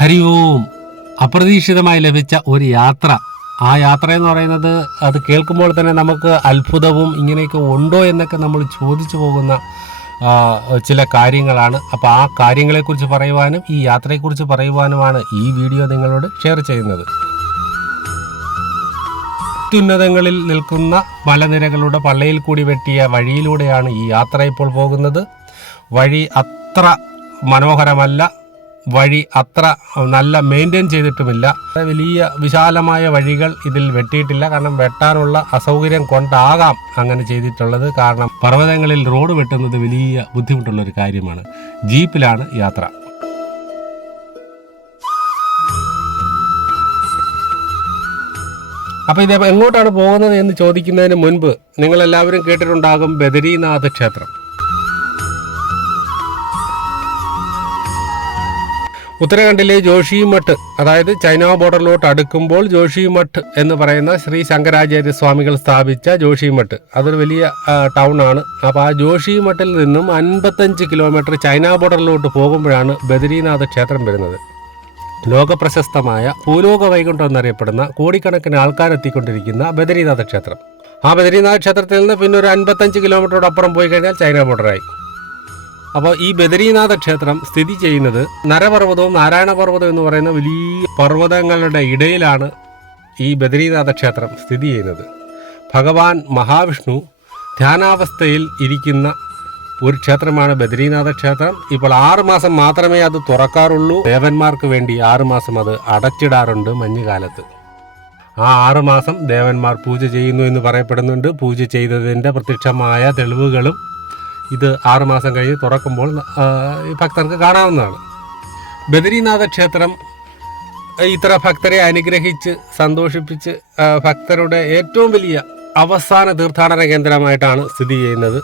ഹരി ഓം അപ്രതീക്ഷിതമായി ലഭിച്ച ഒരു യാത്ര. ആ യാത്ര എന്ന് പറയുന്നത് അത് കേൾക്കുമ്പോൾ തന്നെ നമുക്ക് അത്ഭുതവും ഇങ്ങനെയൊക്കെ ഉണ്ടോ എന്നൊക്കെ നമ്മൾ ചോദിച്ചു പോകുന്ന ചില കാര്യങ്ങളാണ്. അപ്പോൾ ആ കാര്യങ്ങളെക്കുറിച്ച് പറയുവാനും ഈ യാത്രയെക്കുറിച്ച് പറയുവാനുമാണ് ഈ വീഡിയോ നിങ്ങളോട് ഷെയർ ചെയ്യുന്നത്. അത്യുന്നതങ്ങളിൽ നിൽക്കുന്ന മലനിരകളുടെ പള്ളയിൽ കൂടി വെട്ടിയ വഴിയിലൂടെയാണ് ഈ യാത്ര ഇപ്പോൾ പോകുന്നത്. വഴി അത്ര മനോഹരമല്ല. വഴി അത്ര നല്ല മെയിന്റെയിൻ ചെയ്തിട്ടുമില്ല. വലിയ വിശാലമായ വഴികൾ ഇതിൽ വെട്ടിയിട്ടില്ല. കാരണം വെട്ടാനുള്ള അസൗകര്യം കൊണ്ടാകാം അങ്ങനെ ചെയ്തിട്ടുള്ളത്. കാരണം പർവതങ്ങളിൽ റോഡ് വെട്ടുന്നത് വലിയ ബുദ്ധിമുട്ടുള്ള ഒരു കാര്യമാണ്. ജീപ്പിലാണ് യാത്ര. അപ്പോൾ ഇത് എങ്ങോട്ടാണ് പോകുന്നത് എന്ന് ചോദിക്കുന്നതിന് മുൻപ് നിങ്ങളെല്ലാവരും കേട്ടിട്ടുണ്ടാകും ബദരീനാഥ് ക്ഷേത്രം. ഉത്തരാഖണ്ഡിലെ ജോഷിമഠ് അതായത് ചൈന ബോർഡറിലോട്ട് അടുക്കുമ്പോൾ ജോഷിമഠ് എന്ന് പറയുന്ന ശ്രീ ശങ്കരാചാര്യ സ്വാമികൾ സ്ഥാപിച്ച ജോഷിമഠ് അതൊരു വലിയ ടൗൺ ആണ്. അപ്പോൾ ആ ജോഷിമഠിൽ നിന്നും അൻപത്തഞ്ച് കിലോമീറ്റർ ചൈന ബോർഡറിലോട്ട് പോകുമ്പോഴാണ് ബദരീനാഥ ക്ഷേത്രം വരുന്നത്. ലോകപ്രശസ്തമായ ഭൂലോക വൈകുണ്ഠം എന്നറിയപ്പെടുന്ന കോടിക്കണക്കിന് ആൾക്കാരെത്തിക്കൊണ്ടിരിക്കുന്ന ബദരീനാഥ ക്ഷേത്രം. ആ ബദരീനാഥ ക്ഷേത്രത്തിൽ നിന്ന് പിന്നെ ഒരു അൻപത്തഞ്ച് കിലോമീറ്ററോടപ്പുറം പോയി കഴിഞ്ഞാൽ ചൈന ബോർഡറായി. അപ്പോൾ ഈ ബദരീനാഥ ക്ഷേത്രം സ്ഥിതി ചെയ്യുന്നത് നരപർവതവും നാരായണ പർവതവും എന്ന് പറയുന്ന വലിയ പർവതങ്ങളുടെ ഇടയിലാണ് ഈ ബദരീനാഥ ക്ഷേത്രം സ്ഥിതി ചെയ്യുന്നത്. ഭഗവാൻ മഹാവിഷ്ണു ധ്യാനാവസ്ഥയിൽ ഇരിക്കുന്ന ഒരു ക്ഷേത്രമാണ് ബദരീനാഥ ക്ഷേത്രം ഇപ്പോൾ ആറ് മാസം മാത്രമേ അത് തുറക്കാറുള്ളൂ. ദേവന്മാർക്ക് വേണ്ടി ആറ് മാസം അത് അടച്ചിടാറുണ്ട് മഞ്ഞുകാലത്ത്. ആ ആറ് മാസം ദേവന്മാർ പൂജ ചെയ്യുന്നു എന്ന് പറയപ്പെടുന്നുണ്ട്. പൂജ ചെയ്തതിന്റെ പ്രത്യക്ഷമായ തെളിവുകളും ഇത് ആറുമാസം കഴിഞ്ഞ് തുറക്കുമ്പോൾ ഭക്തർക്ക് കാണാവുന്നതാണ്. ബദരീനാഥ ക്ഷേത്രം ഇത്ര ഭക്തരെ അനുഗ്രഹിച്ച് സന്തോഷിപ്പിച്ച് ഭക്തരുടെ ഏറ്റവും വലിയ അവസാന തീർത്ഥാടന കേന്ദ്രമായിട്ടാണ് സ്ഥിതി ചെയ്യുന്നത്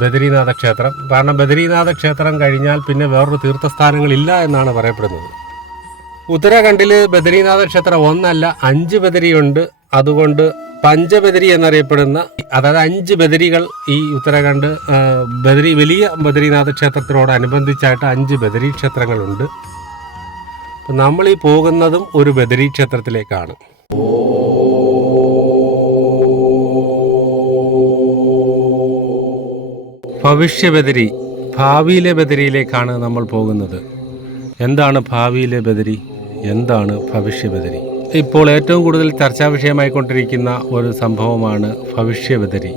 ബദരീനാഥ ക്ഷേത്രം. കാരണം ബദരീനാഥ ക്ഷേത്രം കഴിഞ്ഞാൽ പിന്നെ വേറൊരു തീർത്ഥസ്ഥാനങ്ങളില്ല എന്നാണ് പറയപ്പെടുന്നത്. ഉത്തരാഖണ്ഡിൽ ബദരീനാഥ ക്ഷേത്രം ഒന്നല്ല അഞ്ച് ബദരിയുണ്ട്. അതുകൊണ്ട് പഞ്ചബദരി എന്നറിയപ്പെടുന്ന അതായത് അഞ്ച് ബദരികൾ ഈ ഉത്തരാഖണ്ഡ് ബദരി വലിയ ബദരീനാഥ ക്ഷേത്രത്തിനോടനുബന്ധിച്ചായിട്ട് അഞ്ച് ബദരി ക്ഷേത്രങ്ങളുണ്ട്. അപ്പം നമ്മൾ ഈ പോകുന്നതും ഒരു ബദരി ക്ഷേത്രത്തിലേക്കാണ്. ഭവിഷ്യ ബദരി ഭാവിയിലെ ബദരിയിലേക്കാണ് നമ്മൾ പോകുന്നത്. എന്താണ് ഭാവിയിലെ ബദരി? എന്താണ് ഭവിഷ്യബദരി? ഇപ്പോൾ ഏറ്റവും കൂടുതൽ ചർച്ചാ വിഷയമായിക്കൊണ്ടിരിക്കുന്ന ഒരു സംഭവമാണ് ഭവിഷ്യബദരി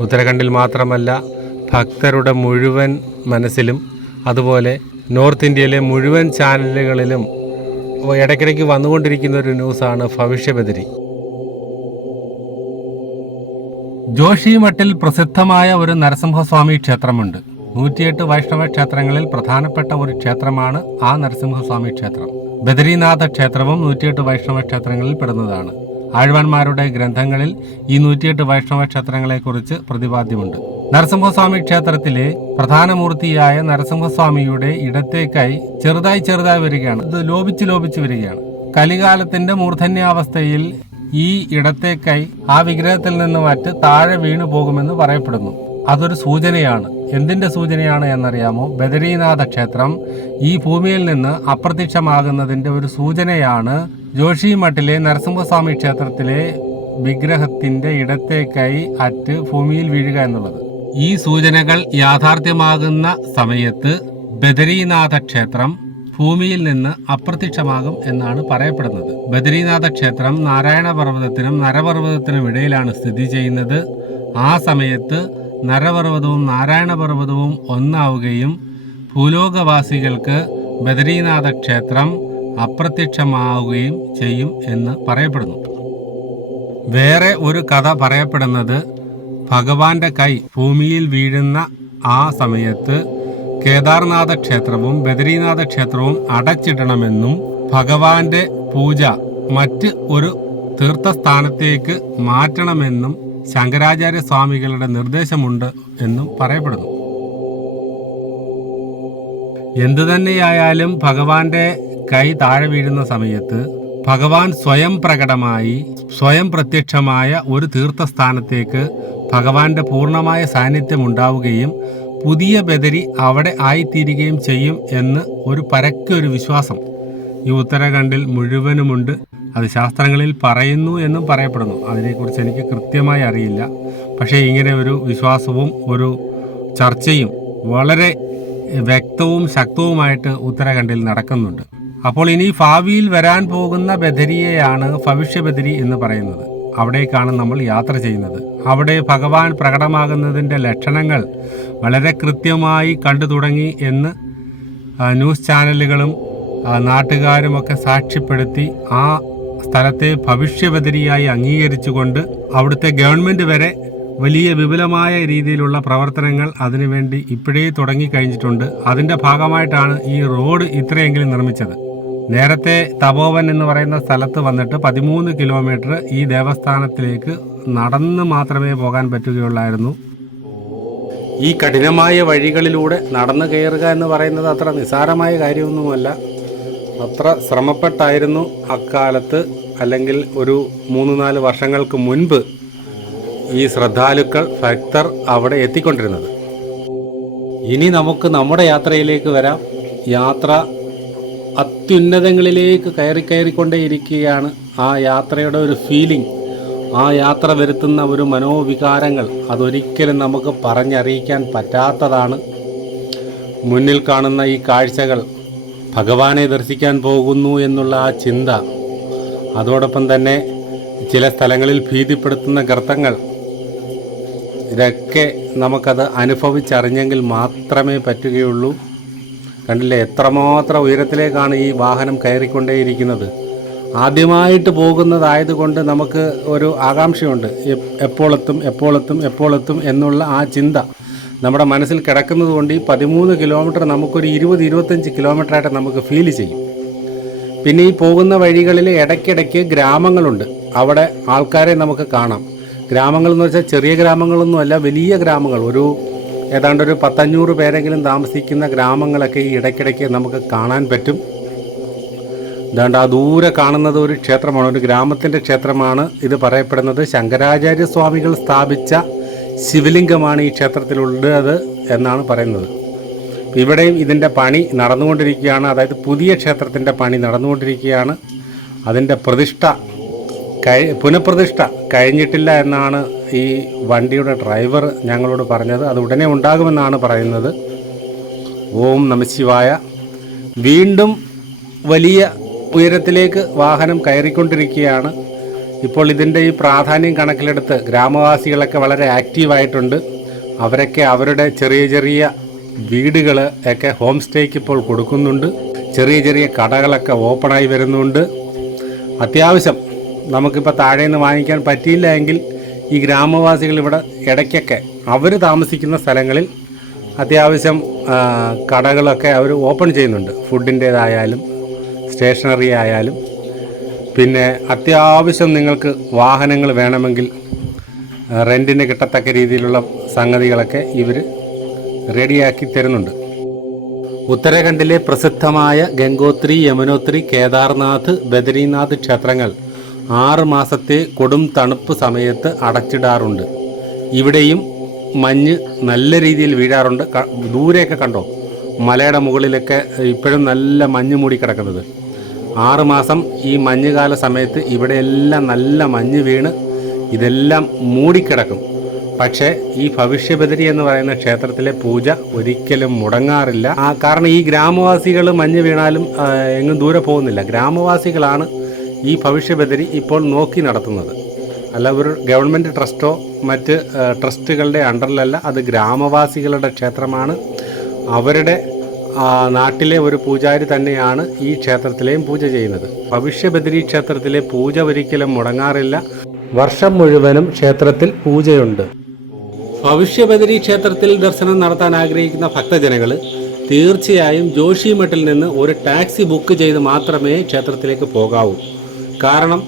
ഉത്തരാഖണ്ഡിൽ മാത്രമല്ല ഭക്തരുടെ മുഴുവൻ മനസ്സിലും അതുപോലെ നോർത്ത് ഇന്ത്യയിലെ മുഴുവൻ ചാനലുകളിലും ഇടയ്ക്കിടയ്ക്ക് വന്നുകൊണ്ടിരിക്കുന്ന ഒരു ന്യൂസാണ് ഭവിഷ്യബദരി ജോഷിമഠിൽ പ്രസിദ്ധമായ ഒരു നരസിംഹസ്വാമി ക്ഷേത്രമുണ്ട്. നൂറ്റിയെട്ട് വൈഷ്ണവ ക്ഷേത്രങ്ങളിൽ പ്രധാനപ്പെട്ട ഒരു ക്ഷേത്രമാണ് ആ നരസിംഹസ്വാമി ക്ഷേത്രം. ബദരീനാഥ ക്ഷേത്രവും നൂറ്റിയെട്ട് വൈഷ്ണവ ക്ഷേത്രങ്ങളിൽ പെടുന്നതാണ്. ആഴ്വാന്മാരുടെ ഗ്രന്ഥങ്ങളിൽ ഈ നൂറ്റിയെട്ട് വൈഷ്ണവ ക്ഷേത്രങ്ങളെക്കുറിച്ച് പ്രതിപാദ്യമുണ്ട്. നരസിംഹസ്വാമി ക്ഷേത്രത്തിലെ പ്രധാനമൂർത്തിയായ നരസിംഹസ്വാമിയുടെ ഇടത്തേക്കായി ചെറുതായി ചെറുതായി വരികയാണ്. ഇത് ലോപിച്ച് ലോപിച്ച് വരികയാണ്. കലികാലത്തിന്റെ മൂർധന്യാവസ്ഥയിൽ ഈ ഇടത്തേക്കായി ആ വിഗ്രഹത്തിൽ നിന്ന് മാറ്റി താഴെ വീണു പോകുമെന്ന് പറയപ്പെടുന്നു. അതൊരു സൂചനയാണ്. എന്തിന്റെ സൂചനയാണ് എന്നറിയാമോ? ബദരീനാഥ ക്ഷേത്രം ഈ ഭൂമിയിൽ നിന്ന് അപ്രത്യക്ഷമാകുന്നതിന്റെ ഒരു സൂചനയാണ്. ജോഷിമഠിലെ നരസിംഹസ്വാമി ക്ഷേത്രത്തിലെ വിഗ്രഹത്തിന്റെ ഇടത്തേക്കായി അറ്റ് ഭൂമിയിൽ വീഴുക എന്നുള്ളത്. ഈ സൂചനകൾ യാഥാർത്ഥ്യമാകുന്ന സമയത്ത് ബദരീനാഥ ക്ഷേത്രം ഭൂമിയിൽ നിന്ന് അപ്രത്യക്ഷമാകും എന്നാണ് പറയപ്പെടുന്നത്. ബദരീനാഥ ക്ഷേത്രം നാരായണ പർവതത്തിനും നരപർവതത്തിനും ഇടയിലാണ് സ്ഥിതി ചെയ്യുന്നത്. ആ സമയത്ത് നരപർവതവും നാരായണ പർവതവും ഒന്നാവുകയും ഭൂലോകവാസികൾക്ക് ബദരീനാഥ ക്ഷേത്രം അപ്രത്യക്ഷമാവുകയും ചെയ്യും എന്ന് പറയപ്പെടുന്നു. വേറെ ഒരു കഥ പറയപ്പെടുന്നത് ഭഗവാന്റെ കൈ ഭൂമിയിൽ വീഴുന്ന ആ സമയത്ത് കേദാർനാഥ ക്ഷേത്രവും ബദരീനാഥ ക്ഷേത്രവും അടച്ചിടണമെന്നും ഭഗവാന്റെ പൂജ മറ്റ് ഒരു തീർത്ഥസ്ഥാനത്തേക്ക് മാറ്റണമെന്നും ശങ്കരാചാര്യ സ്വാമികളുടെ നിർദ്ദേശമുണ്ട് എന്നും പറയപ്പെടുന്നു. എന്തു തന്നെയായാലും ഭഗവാന്റെ കൈ താഴെ വീഴുന്ന സമയത്ത് ഭഗവാൻ സ്വയം പ്രകടമായി സ്വയം പ്രത്യക്ഷമായ ഒരു തീർത്ഥസ്ഥാനത്തേക്ക് ഭഗവാന്റെ പൂർണമായ സാന്നിധ്യം ഉണ്ടാവുകയും പുതിയ ബദരി അവിടെ ആയിത്തീരുകയും ചെയ്യും എന്ന് ഒരു പരക്കെ ഒരു വിശ്വാസം. ഈ ഉത്തരാഖണ്ഡിൽ മുഴുവനുമുണ്ട്. അത് ശാസ്ത്രങ്ങളിൽ പറയുന്നു എന്നും പറയപ്പെടുന്നു. അതിനെക്കുറിച്ച് എനിക്ക് കൃത്യമായി അറിയില്ല. പക്ഷേ ഇങ്ങനെ ഒരു വിശ്വാസവും ഒരു ചർച്ചയും വളരെ വ്യക്തവും ശക്തവുമായിട്ട് ഉത്തരാഖണ്ഡിൽ നടക്കുന്നുണ്ട്. അപ്പോൾ ഇനി ഭാവിയിൽ വരാൻ പോകുന്ന ബദരിയെയാണ് ഭവിഷ്യ ബദരി എന്ന് പറയുന്നത്. അവിടേക്കാണ് നമ്മൾ യാത്ര ചെയ്യുന്നത്. അവിടെ ഭഗവാൻ പ്രകടമാകുന്നതിന്റെ ലക്ഷണങ്ങൾ വളരെ കൃത്യമായി കണ്ടു തുടങ്ങി എന്ന് ന്യൂസ് ചാനലുകളും നാട്ടുകാരുമൊക്കെ സാക്ഷ്യപ്പെടുത്തി ആ സ്ഥലത്തെ ഭവിഷ്യബദരിയായി അംഗീകരിച്ചുകൊണ്ട് അവിടുത്തെ ഗവൺമെന്റ് വരെ വലിയ വിപുലമായ രീതിയിലുള്ള പ്രവർത്തനങ്ങൾ അതിനുവേണ്ടി ഇപ്പോഴേ തുടങ്ങിക്കഴിഞ്ഞിട്ടുണ്ട് അതിന്റെ ഭാഗമായിട്ടാണ് ഈ റോഡ് ഇത്രയെങ്കിലും നിർമ്മിച്ചത്. നേരത്തെ തപോവൻ എന്ന് പറയുന്ന സ്ഥലത്ത് വന്നിട്ട് പതിമൂന്ന് കിലോമീറ്റർ ഈ ദേവസ്ഥാനത്തിലേക്ക് നടന്ന് മാത്രമേ പോകാൻ പറ്റുകയുള്ളായിരുന്നു. ഈ കഠിനമായ വഴികളിലൂടെ നടന്നു കയറുക എന്ന് പറയുന്നത് അത്ര നിസ്സാരമായ കാര്യമൊന്നുമല്ല. അത്ര ശ്രമപ്പെട്ടായിരുന്നു അക്കാലത്ത് അല്ലെങ്കിൽ ഒരു മൂന്ന് നാല് വർഷങ്ങൾക്ക് മുൻപ് ഈ ശ്രദ്ധാലുക്കൾ ഭക്തർ അവിടെ എത്തിക്കൊണ്ടിരുന്നത്. ഇനി നമുക്ക് നമ്മുടെ യാത്രയിലേക്ക് വരാം. യാത്ര അത്യുന്നതങ്ങളിലേക്ക് കയറി കയറിക്കൊണ്ടേയിരിക്കുകയാണ്. ആ യാത്രയുടെ ഒരു ഫീലിംഗ് ആ യാത്ര വരുത്തുന്ന ഒരു മനോവികാരങ്ങൾ അതൊരിക്കലും നമുക്ക് പറഞ്ഞറിയിക്കാൻ പറ്റാത്തതാണ്. മുന്നിൽ കാണുന്ന ഈ കാഴ്ചകൾ ഭഗവാനെ ദർശിക്കാൻ പോകുന്നു എന്നുള്ള ആ ചിന്ത അതോടൊപ്പം തന്നെ ചില സ്ഥലങ്ങളിൽ ഭീതിപ്പെടുത്തുന്ന ഗർത്തങ്ങൾ ഇതൊക്കെ നമുക്കത് അനുഭവിച്ചറിഞ്ഞെങ്കിൽ മാത്രമേ പറ്റുകയുള്ളൂ. കണ്ടില്ലേ എത്രമാത്രം ഉയരത്തിലേക്കാണ് ഈ വാഹനം കയറിക്കൊണ്ടേയിരിക്കുന്നത്. ആദ്യമായിട്ട് പോകുന്നതായതുകൊണ്ട് നമുക്ക് ഒരു ആകാംക്ഷയുണ്ട്. എപ്പോഴെത്തും എപ്പോഴെത്തും എപ്പോഴെത്തും എന്നുള്ള ആ ചിന്ത. നമ്മുടെ മനസ്സിൽ കിടക്കുന്നത് കൊണ്ട് ഈ പതിമൂന്ന് കിലോമീറ്റർ നമുക്കൊരു ഇരുപത് ഇരുപത്തഞ്ച് കിലോമീറ്ററായിട്ട് നമുക്ക് ഫീൽ ചെയ്യും. പിന്നെ ഈ പോകുന്ന വഴികളിൽ ഇടയ്ക്കിടയ്ക്ക് ഗ്രാമങ്ങളുണ്ട്. അവിടെ ആൾക്കാരെ നമുക്ക് കാണാം. ഗ്രാമങ്ങൾ എന്ന് വെച്ചാൽ ചെറിയ ഗ്രാമങ്ങളൊന്നുമല്ല വലിയ ഗ്രാമങ്ങൾ. ഒരു ഏതാണ്ട് ഒരു പത്തഞ്ഞൂറ് പേരെങ്കിലും താമസിക്കുന്ന ഗ്രാമങ്ങളൊക്കെ ഈ ഇടയ്ക്കിടയ്ക്ക് നമുക്ക് കാണാൻ പറ്റും. ഇതാണ്ട് ആ ദൂരെ കാണുന്നത് ഒരു ക്ഷേത്രമാണ് ഒരു ഗ്രാമത്തിന്റെ ക്ഷേത്രമാണ് ഇത് പറയപ്പെടുന്നത്. ശങ്കരാചാര്യ സ്വാമികൾ സ്ഥാപിച്ച ശിവലിംഗമാണ് ഈ ക്ഷേത്രത്തിലുള്ളത് എന്നാണ് പറയുന്നത്. ഇവിടെയും ഇതിന്റെ പണി നടന്നുകൊണ്ടിരിക്കുകയാണ്. അതായത് പുതിയ ക്ഷേത്രത്തിന്റെ പണി നടന്നുകൊണ്ടിരിക്കുകയാണ്. അതിന്റെ പ്രതിഷ്ഠ കഴി പുനഃപ്രതിഷ്ഠ കഴിഞ്ഞിട്ടില്ല എന്നാണ് ഈ വണ്ടിയുടെ ഡ്രൈവർ ഞങ്ങളോട് പറഞ്ഞത്. അത് ഉടനെ ഉണ്ടാകുമെന്നാണ് പറയുന്നത്. ഓം നമശിവായ വീണ്ടും വലിയ ഉയരത്തിലേക്ക് വാഹനം കയറിക്കൊണ്ടിരിക്കുകയാണ്. ഇപ്പോൾ ഇതിന്റെ ഈ പ്രാധാന്യം കണക്കിലെടുത്ത് ഗ്രാമവാസികളൊക്കെ വളരെ ആക്റ്റീവായിട്ടുണ്ട് അവരൊക്കെ അവരുടെ ചെറിയ ചെറിയ വീടുകൾ ഒക്കെ ഹോം സ്റ്റേക്ക് ഇപ്പോൾ കൊടുക്കുന്നുണ്ട്. ചെറിയ ചെറിയ കടകളൊക്കെ ഓപ്പണായി വരുന്നുണ്ട്. അത്യാവശ്യം നമുക്കിപ്പോൾ താഴെ നിന്ന് വാങ്ങിക്കാൻ പറ്റിയില്ല എങ്കിൽ ഈ ഗ്രാമവാസികൾ ഇവിടെ ഇടയ്ക്കൊക്കെ അവർ താമസിക്കുന്ന സ്ഥലങ്ങളിൽ അത്യാവശ്യം കടകളൊക്കെ അവർ ഓപ്പൺ ചെയ്യുന്നുണ്ട്. ഫുഡിന്റേതായാലും സ്റ്റേഷനറി ആയാലും. പിന്നെ അത്യാവശ്യം നിങ്ങൾക്ക് വാഹനങ്ങൾ വേണമെങ്കിൽ റെന്റിന് കിട്ടത്തക്ക രീതിയിലുള്ള സംഗതികളൊക്കെ ഇവർ റെഡിയാക്കി തരുന്നുണ്ട്. ഉത്തരാഖണ്ഡിലെ പ്രസിദ്ധമായ ഗംഗോത്രി യമനോത്രി കേദാർനാഥ് ബദരീനാഥ് ക്ഷേത്രങ്ങൾ ആറ് മാസത്തെ കൊടും തണുപ്പ് സമയത്ത് അടച്ചിടാറുണ്ട്. ഇവിടെയും മഞ്ഞ് നല്ല രീതിയിൽ വീഴാറുണ്ട്. ദൂരെയൊക്കെ കണ്ടോ? മലയുടെ മുകളിലൊക്കെ ഇപ്പോഴും നല്ല മഞ്ഞ് മൂടി കിടക്കുന്നത്. ആറ് മാസം ഈ മഞ്ഞുകാല സമയത്ത് ഇവിടെയെല്ലാം നല്ല മഞ്ഞ് വീണ് ഇതെല്ലാം മൂടിക്കിടക്കും. പക്ഷേ ഈ ഭവിഷ്യബദരി എന്ന് പറയുന്ന ക്ഷേത്രത്തിലെ പൂജ ഒരിക്കലും മുടങ്ങാറില്ല. ആ കാരണം ഈ ഗ്രാമവാസികൾ മഞ്ഞ് വീണാലും എങ്ങും ദൂരെ പോകുന്നില്ല. ഗ്രാമവാസികളാണ് ഈ ഭവിഷ്യബദരി ഇപ്പോൾ നോക്കി നടത്തുന്നത്. അല്ല ഒരു ഗവൺമെന്റ് ട്രസ്റ്റോ മറ്റ് ട്രസ്റ്റുകളുടെ അണ്ടറിലല്ല അത് ഗ്രാമവാസികളുടെ ക്ഷേത്രമാണ്. അവരുടെ നാട്ടിലെ ഒരു പൂജാരി തന്നെയാണ് ഈ ക്ഷേത്രത്തിലെയും പൂജ ചെയ്യുന്നത്. ഭവിഷ്യബദരി ക്ഷേത്രത്തിലെ പൂജ ഒരിക്കലും മുടങ്ങാറില്ല. വർഷം മുഴുവനും ക്ഷേത്രത്തിൽ പൂജയുണ്ട്. ഭവിഷ്യ ഭവിഷ്യബദരി ക്ഷേത്രത്തിൽ ദർശനം നടത്താൻ ആഗ്രഹിക്കുന്ന ഭക്തജനങ്ങൾ തീർച്ചയായും ജോഷിമഠിൽ നിന്ന് ഒരു ടാക്സി ബുക്ക് ചെയ്ത് മാത്രമേ ക്ഷേത്രത്തിലേക്ക് പോകാവൂ. കാരണം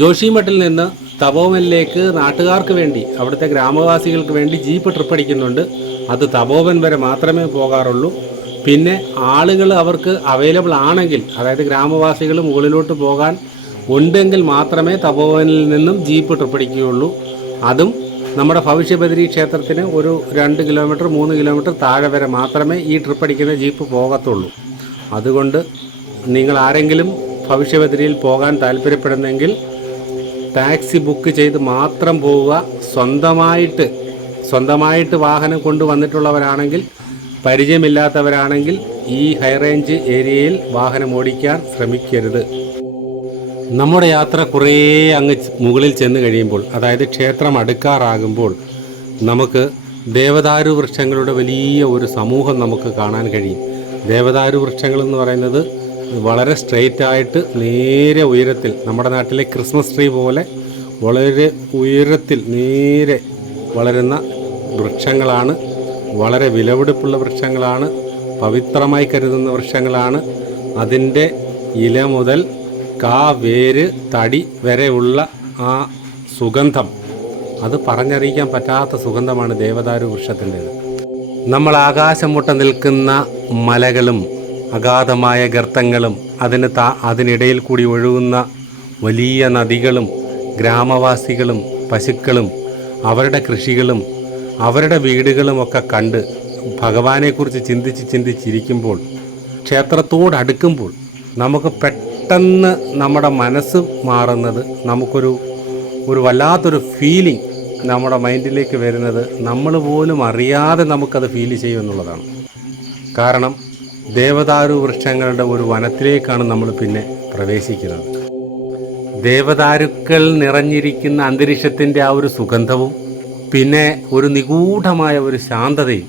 ജോഷിമഠിൽ നിന്ന് തപോവനിലേക്ക് നാട്ടുകാർക്ക് വേണ്ടി അവിടുത്തെ ഗ്രാമവാസികൾക്ക് വേണ്ടി ജീപ്പ് ട്രിപ്പ് അടിക്കുന്നുണ്ട് അത് തപോവൻ വരെ മാത്രമേ പോകാറുള്ളൂ. പിന്നെ ആളുകൾ അവർക്ക് അവൈലബിൾ ആണെങ്കിൽ അതായത് ഗ്രാമവാസികൾ മുകളിലോട്ട് പോകാൻ ഉണ്ടെങ്കിൽ മാത്രമേ തപോവനിൽ നിന്നും ജീപ്പ് ട്രിപ്പടിക്കുകയുള്ളൂ അതും നമ്മുടെ ഭവിഷ്യബദരി ക്ഷേത്രത്തിന് ഒരു രണ്ട് കിലോമീറ്റർ മൂന്ന് കിലോമീറ്റർ താഴെ വരെ മാത്രമേ ഈ ട്രിപ്പ് അടിക്കുന്ന ജീപ്പ് പോകത്തുള്ളൂ. അതുകൊണ്ട് നിങ്ങൾ ആരെങ്കിലും ഭവിഷ്യബദരിയിൽ പോകാൻ താല്പര്യപ്പെടുന്നെങ്കിൽ ടാക്സി ബുക്ക് ചെയ്ത് മാത്രം പോവുക. സ്വന്തമായിട്ട് സ്വന്തമായിട്ട് വാഹനം കൊണ്ടുവന്നിട്ടുള്ളവരാണെങ്കിൽ പരിചയമില്ലാത്തവരാണെങ്കിൽ ഈ ഹൈറേഞ്ച് ഏരിയയിൽ വാഹനം ഓടിക്കാൻ ശ്രമിക്കരുത്. നമ്മുടെ യാത്ര കുറേ അങ്ങ് മുകളിൽ ചെന്ന് കഴിയുമ്പോൾ അതായത് ക്ഷേത്രം അടുക്കാറാകുമ്പോൾ നമുക്ക് ദേവദാരു വൃക്ഷങ്ങളുടെ വലിയ ഒരു സമൂഹം നമുക്ക് കാണാൻ കഴിയും. ദേവദാരു വൃക്ഷങ്ങൾ എന്ന് പറയുന്നത് വളരെ സ്ട്രെയിറ്റ് ആയിട്ട് നേരെ ഉയരത്തിൽ നമ്മുടെ നാട്ടിലെ ക്രിസ്മസ് ട്രീ പോലെ വളരെ ഉയരത്തിൽ നേരെ വളരുന്ന വൃക്ഷങ്ങളാണ് വളരെ വിലപിടിപ്പുള്ള വൃക്ഷങ്ങളാണ് പവിത്രമായി കരുതുന്ന വൃക്ഷങ്ങളാണ്. അതിന്റെ ഇല മുതൽ കാ വേര് തടി വരെയുള്ള ആ സുഗന്ധം. അത് പറഞ്ഞറിയിക്കാൻ പറ്റാത്ത സുഗന്ധമാണ് ദേവദാരു വൃക്ഷത്തിന്റേത്. നമ്മൾ ആകാശം മുട്ട നിൽക്കുന്ന മലകളും അഗാധമായ ഗർത്തങ്ങളും അതിന് താ അതിനിടയിൽ കൂടി ഒഴുകുന്ന വലിയ നദികളും ഗ്രാമവാസികളും പശുക്കളും അവരുടെ കൃഷികളും അവരുടെ വീടുകളുമൊക്കെ കണ്ട് ഭഗവാനെക്കുറിച്ച് ചിന്തിച്ച് ചിന്തിച്ചിരിക്കുമ്പോൾ ക്ഷേത്രത്തോടടുക്കുമ്പോൾ നമുക്ക് പെട്ടെന്ന് നമ്മുടെ മനസ്സ് മാറുന്നത് നമുക്കൊരു ഒരു വല്ലാത്തൊരു ഫീലിംഗ് നമ്മുടെ മൈൻഡിലേക്ക് വരുന്നത് നമ്മൾ പോലും അറിയാതെ നമുക്കത് ഫീൽ ചെയ്യും എന്നുള്ളതാണ്. കാരണം ദേവദാരു വൃക്ഷങ്ങളുടെ ഒരു വനത്തിലേക്കാണ് നമ്മൾ പിന്നെ പ്രവേശിക്കുന്നത്. ദേവദാരുക്കൾ നിറഞ്ഞിരിക്കുന്ന അന്തരീക്ഷത്തിന്റെ ആ ഒരു സുഗന്ധവും പിന്നെ ഒരു നിഗൂഢമായ ഒരു ശാന്തതയും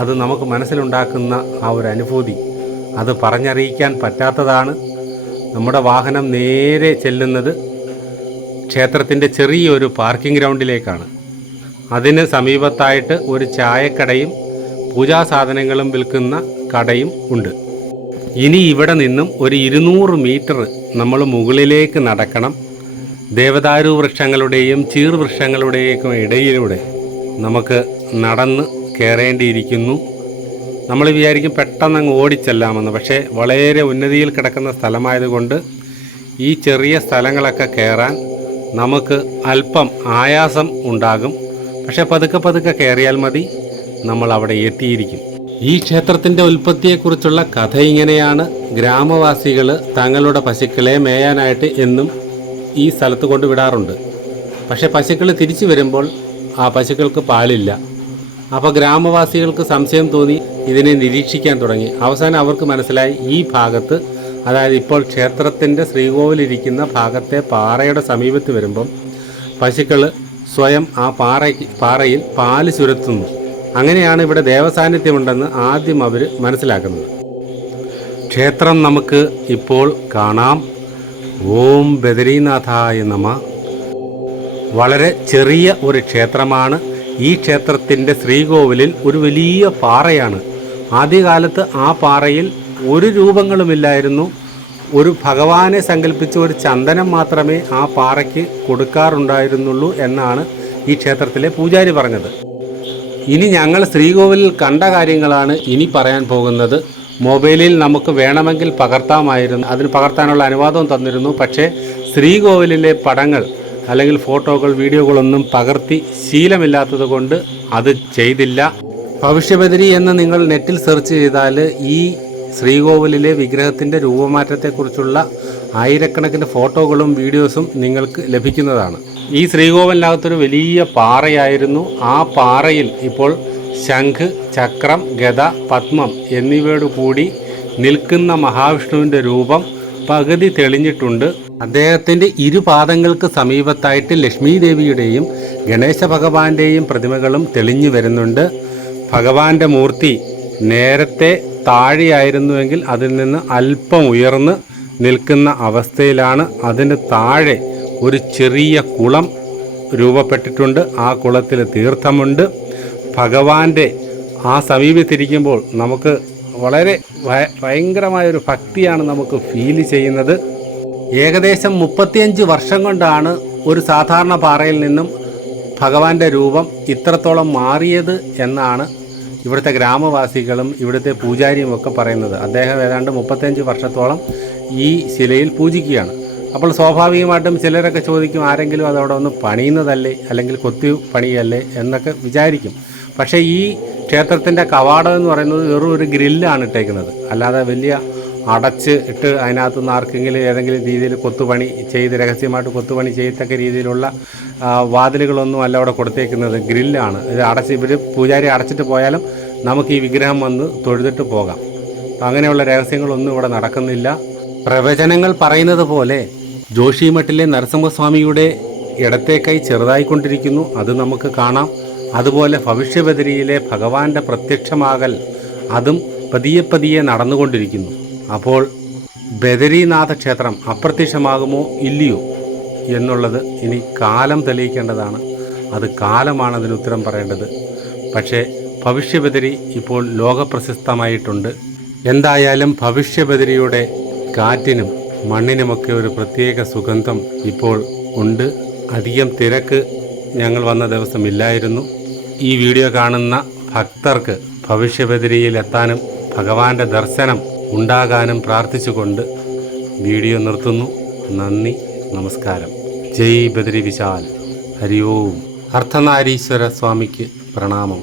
അത് നമുക്ക് മനസ്സിലുണ്ടാക്കുന്ന ആ ഒരു അനുഭൂതി. അത് പറഞ്ഞറിയിക്കാൻ പറ്റാത്തതാണ് നമ്മുടെ വാഹനം നേരെ ചെല്ലുന്നത് ക്ഷേത്രത്തിന്റെ ചെറിയൊരു പാർക്കിംഗ് ഗ്രൗണ്ടിലേക്കാണ്. അതിന് സമീപത്തായിട്ട് ഒരു ചായക്കടയും പൂജാ സാധനങ്ങളും വിൽക്കുന്ന കടയും ഉണ്ട്. ഇനി ഇവിടെ നിന്നും ഒരു ഇരുന്നൂറ് മീറ്റർ നമ്മൾ മുകളിലേക്ക് നടക്കണം. ദേവദാരു വൃക്ഷങ്ങളുടെയും ചീർ വൃക്ഷങ്ങളുടെയും ഇടയിലൂടെ നമുക്ക് നടന്ന് കയറേണ്ടിയിരിക്കുന്നു. നമ്മൾ വിചാരിക്കും പെട്ടെന്ന് അങ്ങ് ഓടിച്ചെല്ലാമെന്ന്. പക്ഷേ വളരെ ഉന്നതിയിൽ കിടക്കുന്ന സ്ഥലമായതുകൊണ്ട് ഈ ചെറിയ സ്ഥലങ്ങളൊക്കെ കയറാൻ നമുക്ക് അല്പം ആയാസം ഉണ്ടാകും. പക്ഷേ പതുക്കെ പതുക്കെ കയറിയാൽ മതി. നമ്മൾ അവിടെ എത്തിയിരിക്കും. ഈ ക്ഷേത്രത്തിന്റെ ഉൽപ്പത്തിയെക്കുറിച്ചുള്ള കഥ ഇങ്ങനെയാണ്. ഗ്രാമവാസികൾ തങ്ങളുടെ പശുക്കളെ മേയാനായിട്ട് എന്നും ഈ സ്ഥലത്ത് കൊണ്ട് വിടാറുണ്ട്. പക്ഷെ പശുക്കൾ തിരിച്ചു വരുമ്പോൾ ആ പശുക്കൾക്ക് പാലില്ല. അപ്പോൾ ഗ്രാമവാസികൾക്ക് സംശയം തോന്നി ഇതിനെ നിരീക്ഷിക്കാൻ തുടങ്ങി. അവസാനം അവർക്ക് മനസ്സിലായി ഈ ഭാഗത്ത് അതായത് ഇപ്പോൾ ക്ഷേത്രത്തിന്റെ ശ്രീകോവിലിരിക്കുന്ന ഭാഗത്തെ പാറയുടെ സമീപത്ത് വരുമ്പം പശുക്കൾ സ്വയം ആ പാറ പാറയിൽ പാൽ ചുരത്തുന്നു. അങ്ങനെയാണ് ഇവിടെ ദേവസാന്നിധ്യമുണ്ടെന്ന് ആദ്യം അവർ മനസ്സിലാക്കുന്നത്. ക്ഷേത്രം നമുക്ക് ഇപ്പോൾ കാണാം. ഓം ബദരീനാഥായ നമ. വളരെ ചെറിയ ഒരു ക്ഷേത്രമാണ്. ഈ ക്ഷേത്രത്തിന്റെ ശ്രീകോവിലിൽ ഒരു വലിയ പാറയാണ്. ആദ്യകാലത്ത് ആ പാറയിൽ ഒരു രൂപങ്ങളുമില്ലായിരുന്നു. ഒരു ഭഗവാനെ സങ്കല്പിച്ച ഒരു ചന്ദനം മാത്രമേ ആ പാറയ്ക്ക് കൊടുക്കാറുണ്ടായിരുന്നുള്ളൂ എന്നാണ് ഈ ക്ഷേത്രത്തിലെ പൂജാരി പറഞ്ഞത്. ഇനി ഞങ്ങൾ ശ്രീകോവിലിൽ കണ്ട കാര്യങ്ങളാണ് ഇനി പറയാൻ പോകുന്നത്. മൊബൈലിൽ നമുക്ക് വേണമെങ്കിൽ പകർത്താമായിരുന്നു. അതിന് പകർത്താനുള്ള അനുവാദവും തന്നിരുന്നു. പക്ഷേ ശ്രീകോവിലിലെ പടങ്ങൾ അല്ലെങ്കിൽ ഫോട്ടോകൾ വീഡിയോകളൊന്നും പകർത്തി ശീലമില്ലാത്തത് കൊണ്ട് അത് ചെയ്തില്ല. ഭവിഷ്യബദരി എന്ന് നിങ്ങൾ നെറ്റിൽ സെർച്ച് ചെയ്താൽ ഈ ശ്രീകോവിലിലെ വിഗ്രഹത്തിന്റെ രൂപമാറ്റത്തെക്കുറിച്ചുള്ള ആയിരക്കണക്കിന് ഫോട്ടോകളും വീഡിയോസും നിങ്ങൾക്ക് ലഭിക്കുന്നതാണ്. ഈ ശ്രീകോവിലിനകത്തൊരു വലിയ പാറയായിരുന്നു. ആ പാറയിൽ ഇപ്പോൾ ശംഖ് ചക്രം ഗത പത്മം എന്നിവയോട് കൂടി നിൽക്കുന്ന മഹാവിഷ്ണുവിന്റെ രൂപം പകുതി തെളിഞ്ഞിട്ടുണ്ട്. അദ്ദേഹത്തിന്റെ ഇരുപാദങ്ങൾക്ക് സമീപത്തായിട്ട് ലക്ഷ്മി ദേവിയുടെയും ഗണേശ ഭഗവാന്റെയും പ്രതിമകളും തെളിഞ്ഞു വരുന്നുണ്ട്. ഭഗവാന്റെ മൂർത്തി നേരത്തെ താഴെയായിരുന്നുവെങ്കിൽ അതിൽ നിന്ന് അല്പം ഉയർന്ന് നിൽക്കുന്ന അവസ്ഥയിലാണ്. അതിന് താഴെ ഒരു ചെറിയ കുളം രൂപപ്പെട്ടിട്ടുണ്ട്. ആ കുളത്തിൽ തീർത്ഥമുണ്ട്. ഭഗവാന്റെ ആ സമീപത്തിരിക്കുമ്പോൾ നമുക്ക് വളരെ ഭയ ഭയങ്കരമായൊരു ഭക്തിയാണ് നമുക്ക് ഫീൽ ചെയ്യുന്നത്. ഏകദേശം മുപ്പത്തിയഞ്ച് വർഷം കൊണ്ടാണ് ഒരു സാധാരണ പാറയിൽ നിന്നും ഭഗവാന്റെ രൂപം ഇത്രത്തോളം മാറിയത് എന്നാണ് ഇവിടുത്തെ ഗ്രാമവാസികളും ഇവിടുത്തെ പൂജാരിയും ഒക്കെ പറയുന്നത്. അദ്ദേഹം ഏതാണ്ട് മുപ്പത്തഞ്ച് വർഷത്തോളം ഈ ശിലയിൽ പൂജിക്കുകയാണ്. അപ്പോൾ സ്വാഭാവികമായിട്ടും ചിലരൊക്കെ ചോദിക്കും ആരെങ്കിലും അതവിടെ ഒന്ന് പണിയുന്നതല്ലേ? അല്ലെങ്കിൽ കൊത്തി പണിയല്ലേ എന്നൊക്കെ വിചാരിക്കും. പക്ഷേ ഈ ക്ഷേത്രത്തിന്റെ കവാടം എന്ന് പറയുന്നത് വെറും ഒരു ഗ്രില്ലാണ് ഇട്ടേക്കുന്നത്. അല്ലാതെ വലിയ അടച്ച് ഇട്ട് അതിനകത്ത് നിന്ന് ആർക്കെങ്കിലും ഏതെങ്കിലും രീതിയിൽ കൊത്തുപണി ചെയ്ത് രഹസ്യമായിട്ട് കൊത്തുപണി ചെയ്യത്തക്ക രീതിയിലുള്ള വാതിലുകളൊന്നും അല്ല അവിടെ കൊടുത്തേക്കുന്നത്. ഗ്രില്ലാണ്. ഇത് അടച്ച് ഇവർ പൂജാരി അടച്ചിട്ട് പോയാലും നമുക്ക് ഈ വിഗ്രഹം വന്ന് തൊഴുതിട്ട് പോകാം. അപ്പം അങ്ങനെയുള്ള രഹസ്യങ്ങളൊന്നും ഇവിടെ നടക്കുന്നില്ല. പ്രവചനങ്ങൾ പറയുന്നത് പോലെ ജോഷിമഠിലെ നരസിംഹസ്വാമിയുടെ ഇടത്തേക്കായി ചെറുതായിക്കൊണ്ടിരിക്കുന്നു. അത് നമുക്ക് കാണാം. അതുപോലെ ഭവിഷ്യബദരിയിലെ ഭഗവാന്റെ പ്രത്യക്ഷമാകൽ അതും പതിയെ പതിയെ നടന്നുകൊണ്ടിരിക്കുന്നു. അപ്പോൾ ബദരീനാഥ ക്ഷേത്രം അപ്രത്യക്ഷമാകുമോ ഇല്ലയോ എന്നുള്ളത് ഇനി കാലം തെളിയിക്കേണ്ടതാണ്. അത് കാലമാണ് അതിന് ഉത്തരം പറയേണ്ടത്. പക്ഷേ ഭവിഷ്യബദരി ഇപ്പോൾ ലോകപ്രശസ്തമായിട്ടുണ്ട്. എന്തായാലും ഭവിഷ്യബദരിയുടെ കാറ്റിനും മണ്ണിനുമൊക്കെ ഒരു പ്രത്യേക സുഗന്ധം ഇപ്പോൾ ഉണ്ട്. അധികം തിരക്ക് ഞങ്ങൾ വന്ന ദിവസം ഇല്ലായിരുന്നു. ഈ വീഡിയോ കാണുന്ന ഭക്തർക്ക് ഭവിഷ്യബദിരിയിലെത്താനും ഭഗവാന്റെ ദർശനം ഉണ്ടാകാനും പ്രാർത്ഥിച്ചുകൊണ്ട് വീഡിയോ നിർത്തുന്നു. നന്ദി നമസ്കാരം. ജയ് ബദരി വിശാൽ. ഹരി ഓം അർത്ഥനാരീശ്വര സ്വാമിക്ക് പ്രണാമം.